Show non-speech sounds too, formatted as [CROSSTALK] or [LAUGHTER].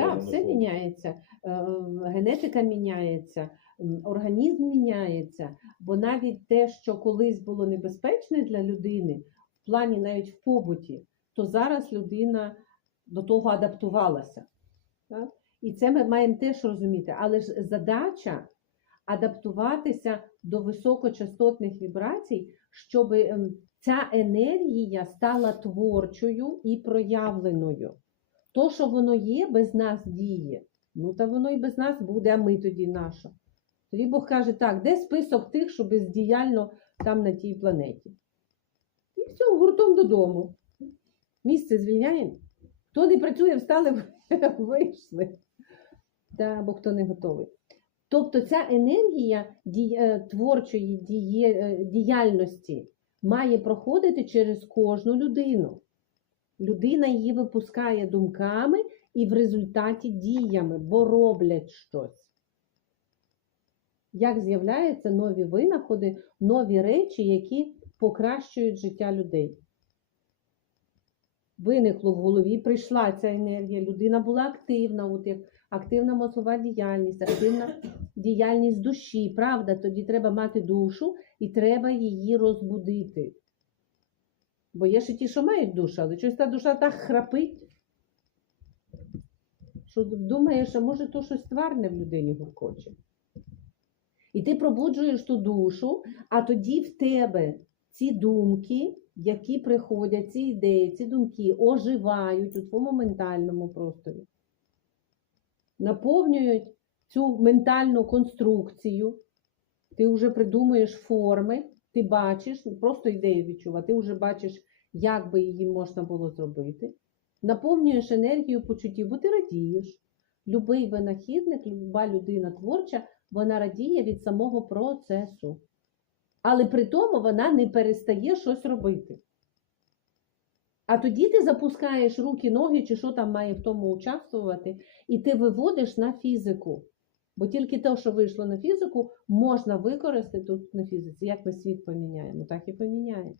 Так, все міняється. Е, Генетика міняється, організм міняється, бо навіть те, що колись було небезпечне для людини, в плані навіть в побуті, то зараз людина до того адаптувалася. Так? І це ми маємо теж розуміти. Але ж задача адаптуватися до високочастотних вібрацій, щоб ем, ця енергія стала творчою і проявленою. То, що воно є, без нас діє. Ну, та воно і без нас буде, а ми тоді наша. Тоді Бог каже, так, де список тих, що бездіяльно там на тій планеті? І все, гуртом додому. Місце звільняємо. Хто не працює, встали, [LAUGHS] вийшли. Та, бо хто не готовий. Тобто ця енергія е, творчої е, діяльності має проходити через кожну людину. Людина її випускає думками і в результаті діями, бо роблять щось. Як з'являються нові винаходи, нові речі, які покращують життя людей. Виникло в голові, прийшла ця енергія, людина була активна, от як активна мозгова діяльність, активна діяльність душі. Правда, тоді треба мати душу і треба її розбудити. Бо є ще ті, що мають душу, але щось та душа так храпить, що думаєш, а може то щось тварне в людині гуркоче. І ти пробуджуєш ту душу, а тоді в тебе ці думки, які приходять, ці ідеї, ці думки оживають у твоєму ментальному просторі, наповнюють цю ментальну конструкцію. Ти вже придумуєш форми, ти бачиш, просто ідею відчувати, ти вже бачиш, як би її можна було зробити. Наповнюєш енергію почуттів, бо ти радієш. Любий винахідник, люба людина творча, вона радіє від самого процесу. Але при тому вона не перестає щось робити. А тоді ти запускаєш руки, ноги, чи що там має в тому участвувати, і ти виводиш на фізику. Бо тільки те, що вийшло на фізику, можна використати тут на фізиці. Як ми світ поміняємо, так і поміняємо.